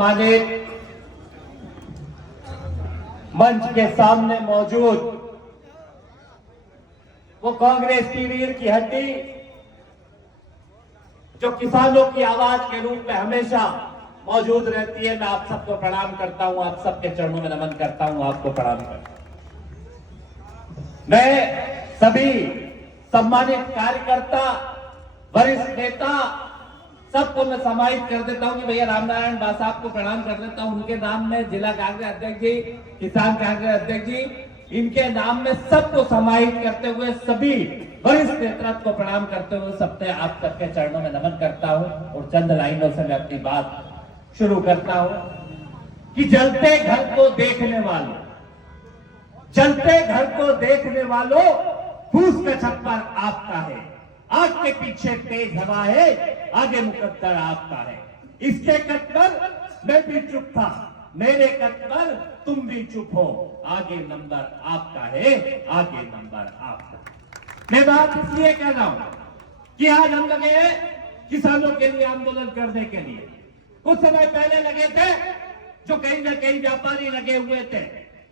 सम्मानित मंच के सामने मौजूद वो कांग्रेस की रीढ़ की हड्डी जो किसानों की आवाज के रूप में हमेशा मौजूद रहती है, मैं आप सबको प्रणाम करता हूं, आप सबके चरणों में नमन करता हूं, आपको प्रणाम करता हूं। मैं सभी सम्मानित कार्यकर्ता, वरिष्ठ नेता सबको मैं समाहित कर देता हूं कि भैया रामनारायण बा साहब को प्रणाम कर देता हूं। उनके नाम में जिला कांग्रेस अध्यक्ष जी, किसान कांग्रेस अध्यक्ष जी, इनके नाम में सबको समाहित करते हुए सभी वरिष्ठ नेतृत्व को प्रणाम करते हुए सबसे आप सबके चरणों में नमन करता हूं और चंद लाइनों से मैं अपनी बात शुरू करता हूं कि जलते घर को देखने वालों, जलते घर को देखने वालों, फूस का छप्पर आपका है, आग के पीछे तेज हवा है, आगे मुकद्दर आपका है। इसके कट पर मैं भी चुप था, मेरे कट पर तुम भी चुप हो, आगे नंबर आपका है, आगे नंबर आपका। मैं बात इसलिए कह रहा हूं कि आज हम लगे हैं किसानों के लिए आंदोलन करने के लिए। कुछ समय पहले लगे थे जो कहीं ना कहीं व्यापारी लगे हुए थे,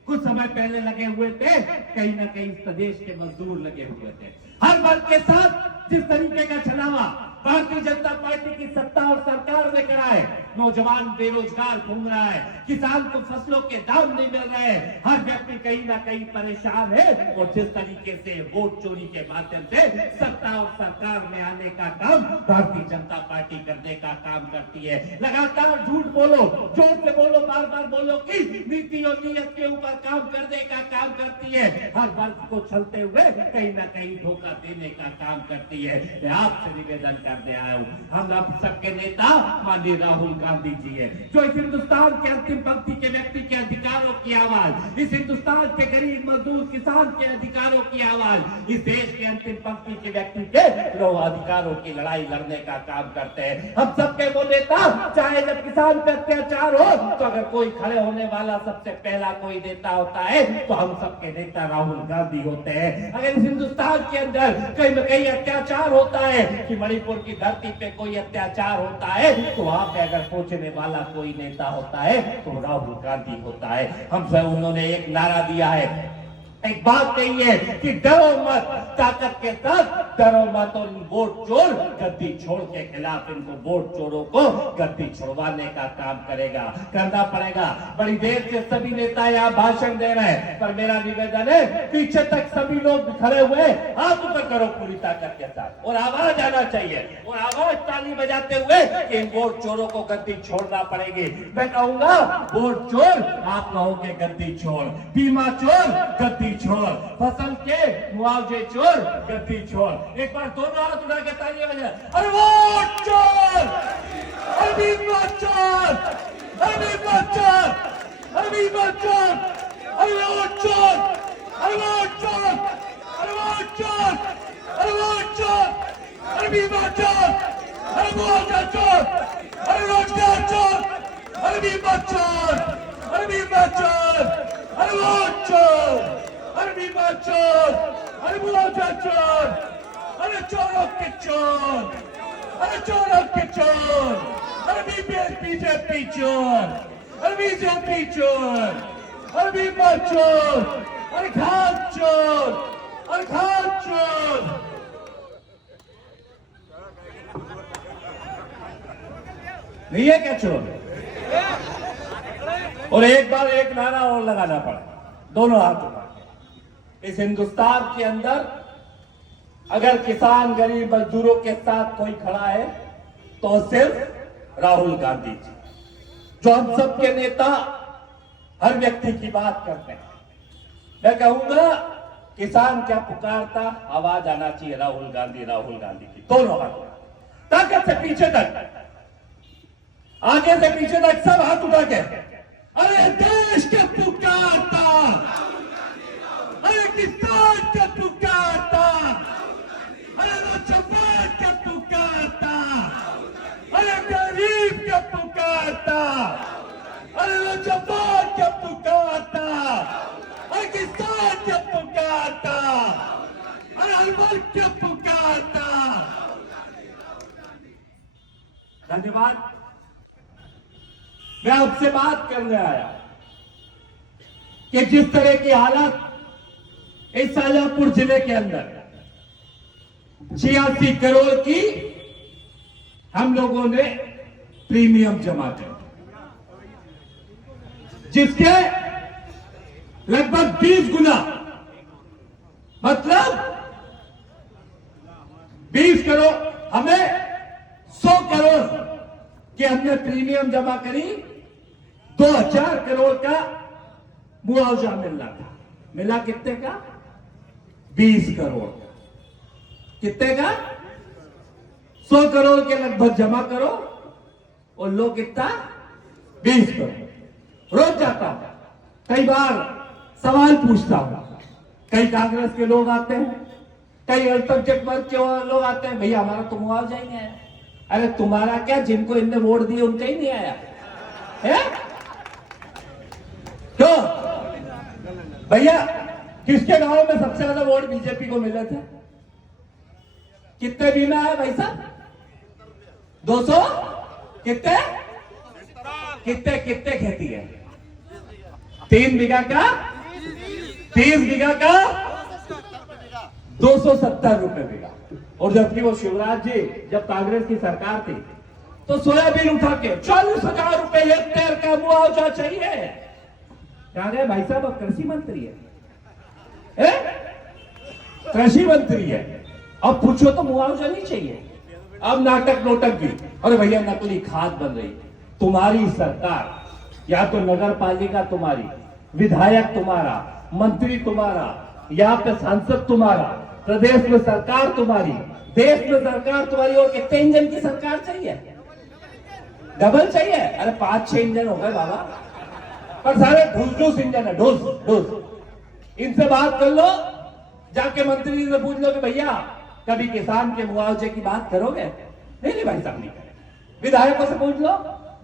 कुछ समय पहले लगे हुए थे कहीं ना कहीं प्रदेश के मजदूर लगे हुए थे। हर वर्ग के साथ जिस तरीके का छलावा भारतीय जनता पार्टी की सत्ता और सरकार ने करा है, नौजवान बेरोजगार घूम रहा है, किसान को फसलों के दाम नहीं मिल रहे हैं, हर व्यक्ति कहीं ना कहीं परेशान है और जिस तरीके से वोट चोरी के माध्यम से सत्ता और सरकार में आने का काम भारतीय जनता पार्टी करने का काम करती है। लगातार झूठ बोलो, जोर से बोलो, बार बार बोलो कि नीति और नीयत के ऊपर काम करने का काम करती है, हर वर्ग को छलते हुए कहीं ना कहीं धोखा देने का काम करती है। मैं आपसे निवेदन करने आया हूं, हम आप सबके नेता माननीय राहुल गांधी जी है, जो इस हिंदुस्तान के अंतिम पंक्ति के व्यक्ति के अधिकारों की आवाज, इस हिंदुस्तान के गरीब मजदूर किसान के अधिकारों की आवाज, इस देश के अंतिम पंक्ति के व्यक्ति के अधिकारों की लड़ाई लड़ने का काम करते हैं। हम सबके वो नेता, चाहे जब किसान पे अत्याचार हो तो अगर कोई खड़े होने वाला सबसे पहला कोई नेता होता है तो हम सबके नेता राहुल गांधी होते हैं। अगर इस हिंदुस्तान के अंदर कहीं न कहीं अत्याचार होता है कि मणिपुर की धरती पे कोई अत्याचार होता है तो वहां पे अगर सोचने वाला कोई नेता होता है तो राहुल गांधी होता है। हम सब उन्होंने एक नारा दिया है, एक बात कही है कि डरो मत, ताकत के साथ डरो मत और वोट चोर गद्दी छोड़ के खिलाफ इनको वोट चोरों को गद्दी छोड़वाने का काम करना पड़ेगा। बड़ी देर से सभी नेता यहाँ भाषण दे रहे हैं, पर मेरा निवेदन है पीछे तक सभी लोग खड़े हुए हाथ ऊपर करो पूरी ताकत के साथ और आवाज आना चाहिए और आवाज ताली बजाते हुए कि इन वोट चोरों को गद्दी छोड़ना पड़ेगी। मैं कहूंगा वोट चोर आप कहोगे गद्दी छोड़, बीमा चोर गद्दी छोड़, फसल के मुआवजे चोर गद्दी छोड़। एक बार दोनों हाथ उठा के तालियां बजा, अरे वोट चोर, अरे बीमा चोर, अरे बीमा चोर, अरे बीमा चोर, अरे वोट चोर, अरे वोट चोर, अरे वोट चोर, अरे वोट चोर, अरे बीमा चोर, अरे मुआवजा चोर, अरे रोजगार चोर, अरे बीमा चोर, अरे बीमा चोर, अरे वोट चोर, अरे बीमा चोर, अरे मुआवजा चोर, अरे चोरों के चोर, अरे चोरों के चोर, अरे बीजेपी चोर, अरे बीजेपी चोर, अरे बीमा चोर, अरे खाद चोर, अरे खाद चोर। नहीं है क्या चोर? और एक बार एक नारा और लगाना पड़ा, दोनों हाथ उठा। इस हिंदुस्तान के अंदर अगर किसान गरीब मजदूरों के साथ कोई खड़ा है तो सिर्फ राहुल गांधी जी, जो हम सबके नेता हर व्यक्ति की बात करते हैं। मैं कहूंगा किसान क्या पुकारता, आवाज आना चाहिए राहुल गांधी की, दोनों हाथ ताकत से पीछे तक, आगे से पीछे तक सब हाथ उठा के, अरे देश के पुकारता, अरे किसान के पुकारता, अरे नौजवान के पुकारता, अरे गरीब के पुकारता, अरे नौजवान के पुकारता, अरे किसान के पुकारता, अरे हर वर्ग के पुकारता। धन्यवाद। मैं आपसे बात करने आया कि जिस तरह की हालत इस शाहजहांपुर जिले के अंदर 86 करोड़ की हम लोगों ने प्रीमियम जमा कर, जिसके लगभग 20 गुना, मतलब 20 करोड़, हमें 100 करोड़ कि हमने प्रीमियम जमा करी, 2000 करोड़ का मुआवजा मिलना था। मिला कितने का? 20 करोड़ का। कितने का? 100 करोड़ के लगभग जमा करो और लो कितना? 20 करोड़। रोज जाता हूं, कई बार सवाल पूछता हूं, कई कांग्रेस के लोग आते हैं, कई अल्पसंख्यक वर्ग के लोग आते हैं, भैया हमारा तो मुआवजा ही नहीं आया। अरे तुम्हारा क्या, जिनको इनने वोट दिए उनका ही नहीं आया है? तो भैया किसके गांव में सबसे ज्यादा वोट बीजेपी को मिले थे? कितने बीमा है भाई साहब? 200? कितने कितने कितने खेती है? 3 बीघा का, 30 बीघा का 270 रुपए बीघा। और जबकि वो शिवराज जी जब कांग्रेस की सरकार थी तो सोयाबीन उठा के 40,000 रुपए हेक्टेयर का मुआवजा चाहिए। कहां गए भाई साहब? अब कृषि मंत्री है, कृषि मंत्री है, अब पूछो तो मुआवजा नहीं चाहिए। अब नाटक नोटक की, अरे भैया नकली खाद बन रही। तुम्हारी सरकार, या तो नगर पालिका तुम्हारी, विधायक तुम्हारा, मंत्री तुम्हारा, यहाँ पे सांसद तुम्हारा, प्रदेश में सरकार तुम्हारी, देश में सरकार तुम्हारी, और कितने इंजन की सरकार चाहिए? डबल चाहिए? अरे 5-6 इंजन हो गए बाबा, पर सारे ढूस इंजन है, ढूस। इनसे बात कर लो, जाके मंत्री जी से पूछ लो कि भैया कभी किसान के मुआवजे की बात करोगे? नहीं भाई साहब नहीं करेंगे। विधायकों से पूछ लो,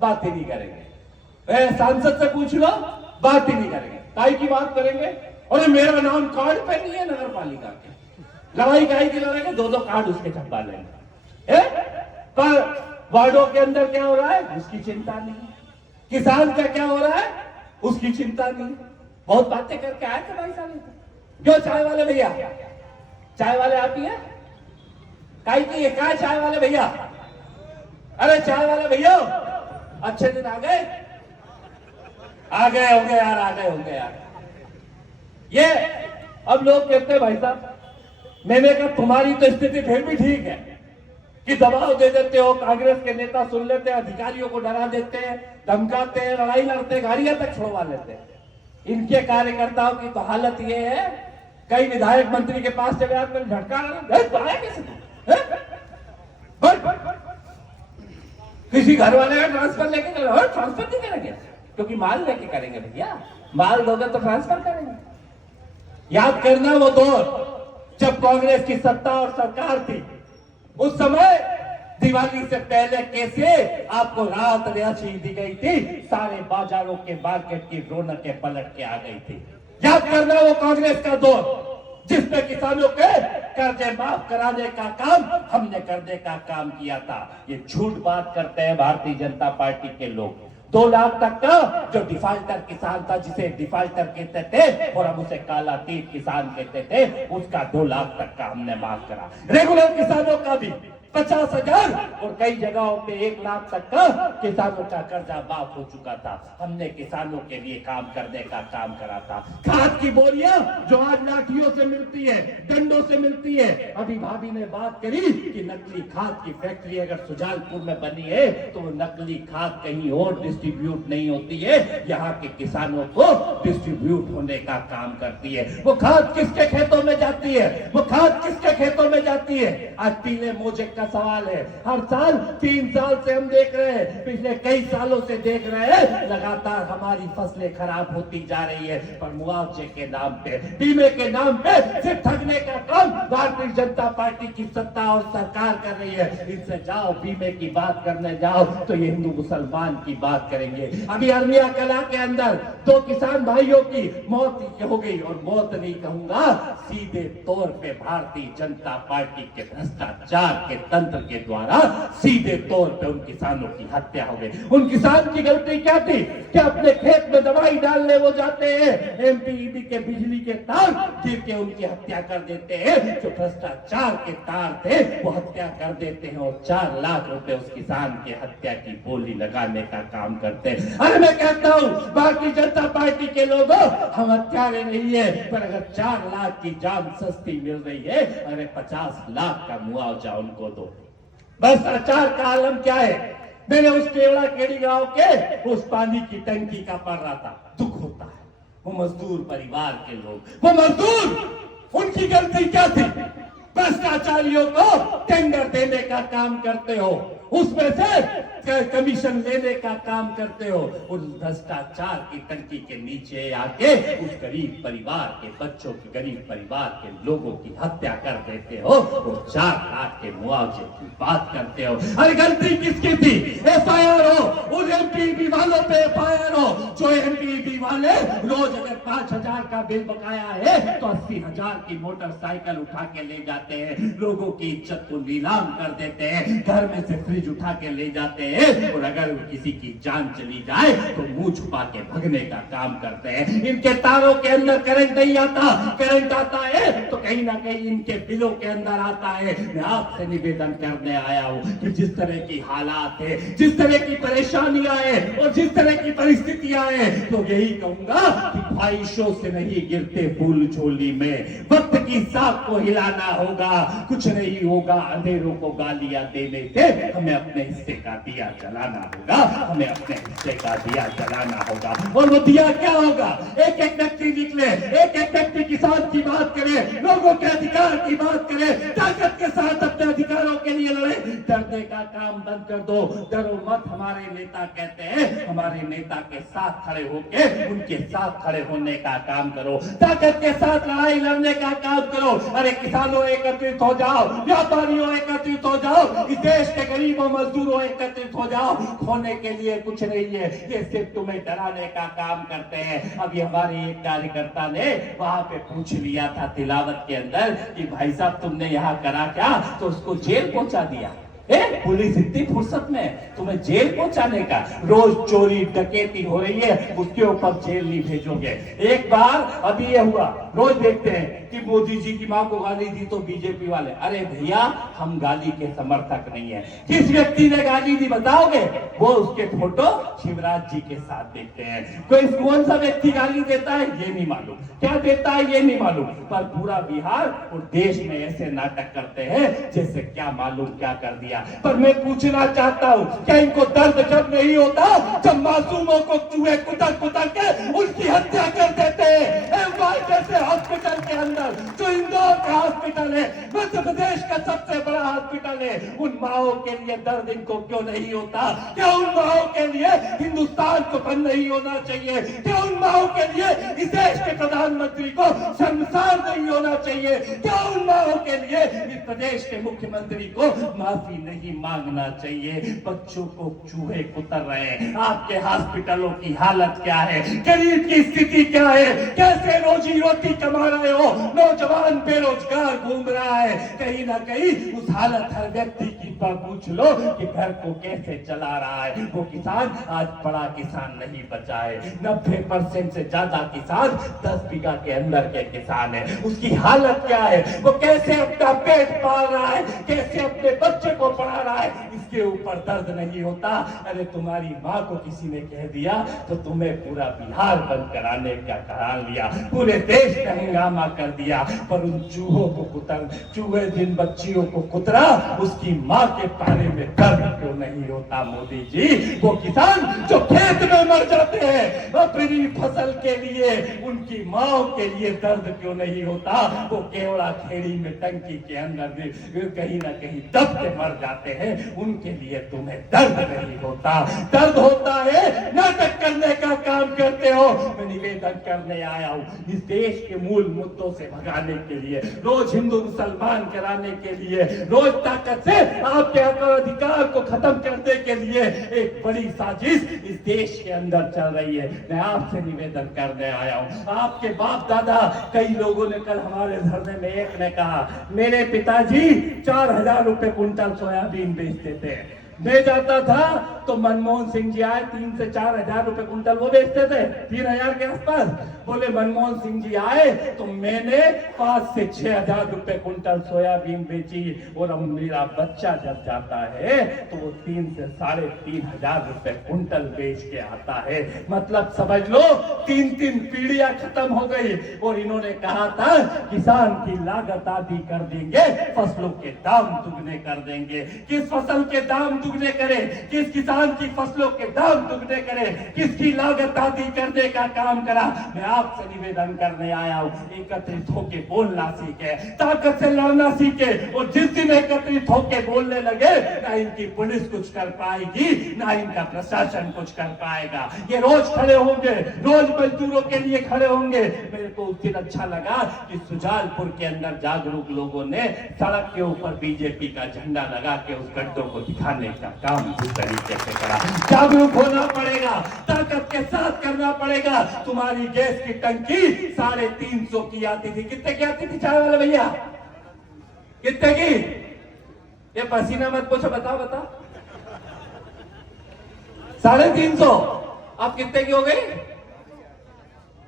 बात ही नहीं करेंगे। सांसद से पूछ लो, बात ही नहीं करेंगे। काई की बात करेंगे? अरे मेरा नाम कार्ड पे नहीं है नगर पालिका के, लड़ाई काई की लड़ेंगे, 2-2 कार्ड उसके छपवा लेंगे। पर वार्डों के अंदर क्या हो रहा है उसकी चिंता नहीं, किसान का क्या हो रहा है उसकी चिंता नहीं। बहुत बातें करके आए थे भाई साहब। क्यों चाय वाले भैया? चाय वाले आप ही है? काई की कहा चाय वाले भैया? अरे चाय वाले भैया अच्छे दिन आ गए होंगे यार, आ गए होंगे यार। ये अब लोग कहते हैं भाई साहब, मैंने कहा तुम्हारी तो स्थिति फिर भी ठीक है कि दबाव दे देते हो, कांग्रेस के नेता सुन लेते हैं, अधिकारियों को डरा देते हैं, धमकाते हैं, लड़ाई लड़ते, गाड़ियां तक छुड़वा लेते हैं। इनके कार्यकर्ताओं की तो हालत ये है, कई विधायक मंत्री के पास चले आते हैं, झटका किसी घर वाले का ट्रांसफर लेके ट्रांसफर नहीं करेंगे क्योंकि माल लेके करेंगे भैया, माल दोगे तो ट्रांसफर करेंगे। याद करना वो दौर जब कांग्रेस की सत्ता और सरकार थी, उस समय दिवाली से पहले कैसे आपको रात रियासी दी गई थी, सारे बाजारों के मार्केट की रौनकें पलट के आ गई थी। याद करना वो कांग्रेस का दौर जिसमें किसानों के कर्जे माफ कराने का काम हमने करने का काम किया था। ये झूठ बात करते हैं भारतीय जनता पार्टी के लोग। 2 लाख तक का जो डिफाल्टर किसान था, जिसे डिफाल्टर कहते थे और हम उसे काला तीर किसान कहते थे, उसका 2 लाख तक का हमने माफ करा। रेगुलर किसानों का भी 50,000 और कई जगहों पे 1 लाख तक का किसानों का कर्जा माफ हो चुका था। हमने किसानों के लिए काम करने का काम करा था। खाद की बोरियां जो आज लाठियों से मिलती है, डंडों से मिलती है, अभी भाभी ने बात करी कि नकली खाद की फैक्ट्री अगर सुजालपुर में बनी है तो नकली खाद कहीं और डिस्ट्रीब्यूट नहीं होती है, यहाँ के किसानों को डिस्ट्रीब्यूट होने का काम करती है। वो खाद किसके खेतों में जाती है? वो खाद किसके खेतों में जाती है? आज पीले मोजे का सवाल है। हर साल 3 साल से हम देख रहे हैं, पिछले कई सालों से देख रहे हैं, लगातार हमारी फसलें खराब होती जा रही है। पर मुआवजे के नाम पे, बीमे के नाम पे सिर्फ ठगने का काम भारतीय जनता पार्टी की सत्ता और सरकार कर रही है। इनसे जाओ बीमे की बात करने जाओ तो ये हिंदू मुसलमान की बात करेंगे। अभी अरनिया कला के अंदर 2 किसान भाइयों की मौत हो गई, और मौत नहीं कहूंगा, सीधे तौर पे भारतीय जनता पार्टी के भ्रष्टाचार के तंत्र के द्वारा सीधे तौर पे उन किसानों की हत्या हो गई। उन किसान की गलती क्या थी कि अपने खेत में दवाई डालने वो जाते हैं, एमपीईबी के बिजली के तार गिर के उनकी हत्या कर देते हैं। जो भ्रष्टाचार के तार थे वो हत्या कर देते हैं और 4 लाख रुपए उस किसान की हत्या की बोली लगाने का काम करते हैं। अरे मैं कहता हूँ भारतीय जनता पार्टी के लोगों, हम हत्यारे नहीं है, पर अगर 4 लाख की जान सस्ती मिल रही है, अरे 50 लाख का मुआवजा उनको दो। भ्रष्टाचार का आलम क्या है? मैंने उस केवड़ा केड़ी गांव के उस पानी की टंकी का पढ़ रहा था, दुख होता है। वो मजदूर परिवार के लोग, वो मजदूर, उनकी गलती क्या थी? भ्रष्टाचारियों को टेंडर देने का काम करते हो, उसमें से कमीशन लेने का काम करते हो, उस भ्रष्टाचार की टंकी के नीचे आके उस गरीब परिवार के बच्चों की, गरीब परिवार के लोगों की हत्या कर देते हो, वो 4 लाख के मुआवजे की बात करते हो। अरे गलती किसकी थी? एफआईआर हो, उन एमपीईबी वालों पे एफआईआर हो, जो एमपीईबी वाले रोज अगर 5,000 का बिल बकाया है तो 80,000 की मोटरसाइकिल उठा के ले जाते हैं, लोगों की इज्जत को नीलाम कर देते हैं, घर में से फ्रिज उठा के ले जाते हैं, और अगर किसी की जान चली जाए तो मुंह छुपा के भगने का काम करते हैं। इनके तारों के अंदर करंट नहीं आता, करंट आता है तो कहीं ना कहीं इनके बिलों के अंदर आता है। मैं आपसे निवेदन करने आया हूँ कि जिस तरह की हालात है, जिस तरह की परेशानियां है और जिस तरह की परिस्थितियां है, तो यही कहूंगा कि ख्वाहिशों से नहीं गिरते फूल झोली में, वक्त की साख को हिलाना होगा, कुछ नहीं होगा अंधेरों को गालियां देने से, हमें अपने हिस्से का दिया जलाना होगा, हमें अपने हिस्से का दिया जलाना होगा। और वो दिया क्या होगा? एक एक व्यक्ति निकले, एक एक व्यक्ति किसान की बात करे, लोगों के अधिकार की बात करे, ताकत के साथ अपने अधिकारों के लिए लड़े। डरने का काम बंद कर दो, डरो मत। हमारे नेता कहते हैं, हमारे नेता के साथ खड़े होके उनके साथ खड़े होने का काम करो, ताकत के साथ लड़ाई लड़ने का काम करो। अरे किसानों एकत्रित हो जाओ, व्यापारियों एकत्रित हो जाओ, इस देश के गरीबों मजदूरों एकत्रित हो जाओ। खोने के लिए कुछ नहीं है, ये सिर्फ तुम्हें डराने का काम करते हैं। अभी हमारे एक कार्यकर्ता ने वहां पे पूछ लिया था तिलावत के अंदर कि भाई साहब तुमने यहाँ करा क्या, तो उसको जेल पहुंचा दिया। पुलिस इतनी फुर्सत में तुम्हें जेल पहुंचाने का? रोज चोरी डकैती हो रही है, उसके ऊपर जेल नहीं भेजोगे। एक बार अभी ये हुआ, रोज देखते हैं कि मोदी जी की मां को गाली दी तो बीजेपी वाले, अरे भैया हम गाली के समर्थक नहीं है। किस व्यक्ति ने गाली दी बताओगे? वो उसके फोटो शिवराज जी के साथ देखते हैं। कोई कौन सा व्यक्ति गाली देता है ये नहीं मालूम, क्या देता है ये नहीं मालूम, पर पूरा बिहार और देश में ऐसे नाटक करते हैं जैसे क्या मालूम क्या कर दिया। पर मैं पूछना चाहता हूँ, क्या इनको दर्द जब नहीं होता जब मासूमों को चूहे कुतर कुतर के उनकी हत्या कर देते हैं? जैसे हॉस्पिटल के अंदर, जो इंदौर का हॉस्पिटल है, मध्य प्रदेश का सबसे बड़ा हॉस्पिटल है, उन माओ के लिए दर्द इनको क्यों नहीं होता? क्या उन माओ के लिए हिंदुस्तान को बंद नहीं होना चाहिए? क्या उन माओ के लिए इस देश के प्रधानमंत्री को शर्मसार नहीं होना चाहिए? क्या उन माओ के लिए इस प्रदेश के मुख्यमंत्री को माफी नहीं मांगना चाहिए? बच्चों को चूहे कुतर रहे हैं, आपके हॉस्पिटलों की हालत क्या है? गरीब की स्थिति क्या है? कैसे रोजी रोटी कमा रहे हो? नौजवान बेरोजगार घूम रहा है, कहीं ना कहीं उस हालत हर व्यक्ति की पर पूछ लो कि घर को कैसे चला रहा है। वो किसान आज बड़ा किसान नहीं बचा है, 90% से ज्यादा किसान 10 बीघा के अंदर के किसान है। उसकी हालत क्या है? वो कैसे अपना पेट पाल रहा है, कैसे अपने बच्चे को पढ़ा रहा है, इसके ऊपर दर्द नहीं होता। अरे तुम्हारी माँ को किसी ने कह दिया तो तुम्हें पूरा बिहार बंद कराने का करा लिया, पूरे देश का हंगामा कर दिया, पर उन चूहों को कुतर, चूहे जिन बच्चियों को कुतरा, उसकी माँ के पाले में दर्द क्यों नहीं होता? मोदी जी, वो किसान जो खेत में मर जाते हैं अपनी फसल के लिए, उनकी माँ के लिए दर्द क्यों नहीं होता? वो केवड़ा खेड़ी में टंकी के अंदर कहीं ना कहीं दब के मर जाते हैं, उनके लिए तुम्हें दर्द नहीं होता। दर्द होता है, नाटक करने का काम करते हो। मैं निवेदन करने आया हूँ, इस देश के मूल मुद्दों से भगाने के लिए, रोज हिंदू मुसलमान कराने के लिए, रोज ताकत से आपके हक और अधिकार को खत्म करने के लिए एक बड़ी साजिश इस देश के अंदर चल रही है। मैं आपसे निवेदन करने आया हूं। आपके बाप दादा, कई लोगों ने कल हमारे धरने में एक ने कहा, मेरे पिताजी 4,000 रुपए कुंटल सोयाबीन बेचते थे। मैं जाता था तो मनमोहन सिंह जी आए, 3 से 4,000 रुपए कुंटल वो बेचते थे, 3,000 के आसपास। बोले मनमोहन सिंह जी आए तो मैंने 5 से 6,000 रुपए कुंटल सोयाबीन बेची। और अब मेरा बच्चा जब जाता है तो वो 3 से 3,500 रुपए कुंटल बेच के आता है। मतलब समझ लो 3 पीढ़ियां खत्म हो गई। और इन्होंने कहा था किसान की लागत आधी कर देंगे, फसलों के दाम दुगने कर देंगे। किस फसल के दाम दुगने करें, किस किसान की फसलों के दाम दुगने करें, किसकी लागत आधी करने का काम करा। मैं आपसे निवेदन करने आया हूं, एकत्रित होके बोलना सीखे, ताकत से लड़ना सीखे। और जिस दिन एकत्रित होके बोलने लगे, ना इनकी पुलिस कुछ कर पाएगी, ना इनका प्रशासन कुछ कर पाएगा। ये रोज खड़े होंगे, रोज मजदूरों के लिए खड़े होंगे। मेरे को उस दिन अच्छा लगा कि सुजालपुर के अंदर जागरूक लोगों ने सड़क के ऊपर बीजेपी का झंडा लगा के उस गड्ढों को दिखाने का काम जिस तरीके से करा। जागरूक होना पड़ेगा, ताकत के साथ करना पड़ेगा। तुम्हारी गैस की टंकी 350 की आती थी, कितने की आती थी चाय वाले भैया, कितने की? ये पसीना मत पूछो, बताओ बताओ। 350, अब कितने की हो गई?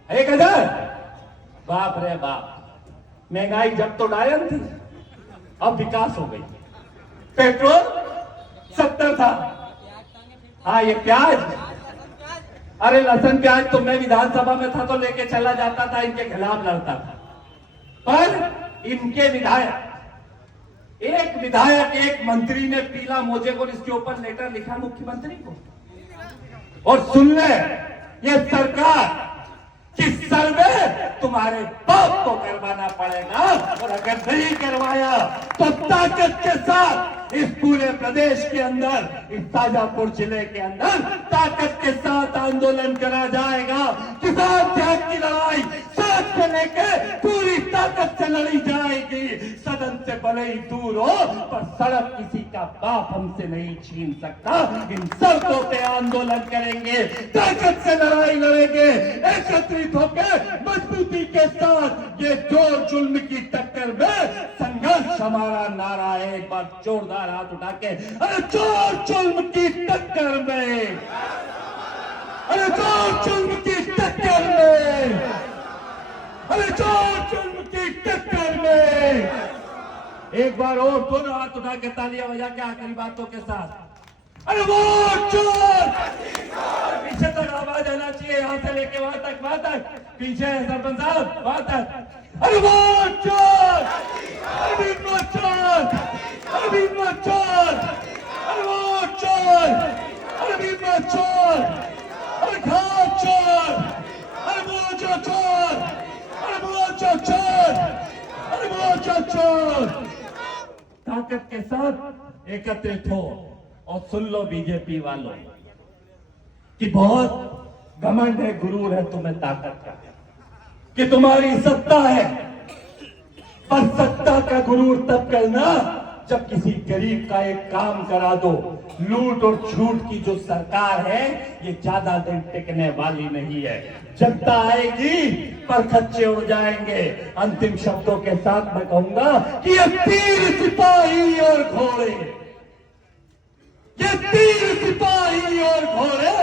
1,000। बाप रे बाप, महंगाई जब तो डायन थी, अब विकास हो गई। पेट्रोल 70 था। हाँ, ये प्याज, अरे लहसुन प्याज तो मैं विधानसभा में था तो लेके चला जाता था, इनके खिलाफ लड़ता था। पर इनके विधायक, एक विधायक, एक मंत्री ने पीला मोजे को इसके ऊपर लेटर लिखा मुख्यमंत्री को। और सुन ले, ये सरकार कि सर्वे तुम्हारे बाप को करवाना पड़ेगा। और अगर नहीं करवाया तो ताकत के साथ इस पूरे प्रदेश के अंदर, इस शाजापुर जिले के अंदर ताकत के साथ आंदोलन करा जाएगा। किसान त्याग की लड़ाई साथ से लेके पूरी ताकत से लड़ी जाएगी। सदन से भले ही दूर हो, पर सड़क किसी का बाप हमसे नहीं छीन सकता। इन सड़कों पे आंदोलन करेंगे, ताकत से लड़ाई लड़ेंगे, एकत्रित होकर मजबूती के साथ। ये जोर जुल्म की टक्कर में संघर्ष हमारा नारा है। एक बार जोरदार हाथ उठा के, अरे जोर जुल्म की टक्कर में, अरे जोर जुल्म की टक्कर में, अरे जोर जुल्म की टक्कर में। एक बार और दोनों हाथ उठा के तालियां बजा के आखिरी बातों के साथ, अरे वो चोर, पीछे तक आवाज आना चाहिए, यहां से लेके वहां तक, पीछे है सरपंच साहब, वहां तक। अरे वो चोर, अरे वो चोर, अरे वो चोर, अरे वो चोर, अरे वो चोर, अरे खाओ चोर, अरे वो जो चोर, अरे वो जो चोर, अरे वो जो चोर। ताकत के साथ एकत्रित हो। और सुन लो बीजेपी वालों कि बहुत घमंड है, गुरूर है तुम्हें ताकत का, कि तुम्हारी सत्ता है। पर सत्ता का गुरूर तब करना जब किसी गरीब का एक काम करा दो। लूट और छूट की जो सरकार है, ये ज्यादा दिन टिकने वाली नहीं है। जनता आएगी पर खच्चे उड़ जाएंगे। अंतिम शब्दों के साथ मैं कहूंगा कि ये तीर सिपाही और घोड़े, ये तीर सिपाही और घोड़े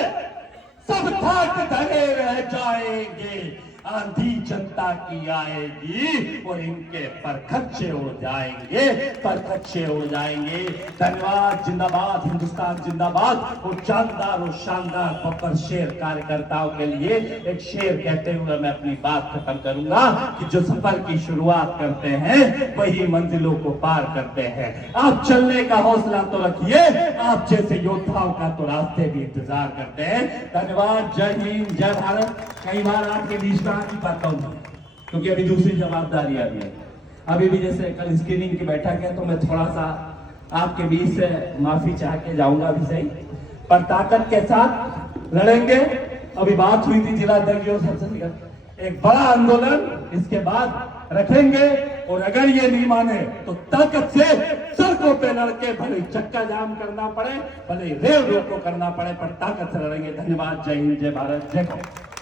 सब ठाक धरे रह जाएंगे। आंधी जनता की आएगी और इनके परखच्चे उड़ जाएंगे, परखच्चे उड़ जाएंगे। धन्यवाद, जिंदाबाद, हिंदुस्तान जिंदाबाद। और जानदार और शानदार बब्बर शेर कार्यकर्ताओं के लिए एक शेर कहते हुए मैं अपनी बात खत्म करूंगा कि जो सफर की शुरुआत करते हैं वही मंजिलों को पार करते हैं। आप चलने का हौसला तो रखिए, आप जैसे योद्धाओं का तो रास्ते भी इंतजार करते हैं। धन्यवाद, जय हिंद, जय भारत। कई बार आपके बीच में की पाता हूं क्योंकि अभी दूसरी जवाबदारी आ गई। अभी भी जैसे कल स्क्रीनिंग की बैठक है तो मैं थोड़ा सा आपके बीच से माफी चाह के जाऊंगा भी सही, पर ताकत के साथ लड़ेंगे, अभी बात हुई थी जिलाध्यक्ष और सबसे एक बड़ा आंदोलन इसके बाद रखेंगे, और अगर ये नहीं माने तो ताकत से सड़कों पे लड़के, भले चक्का जाम करना पड़े, भले रेल रोको करना पड़े, पर ताकत से लड़ेंगे। धन्यवाद। जय हिंद, जय भारत, जय भारत।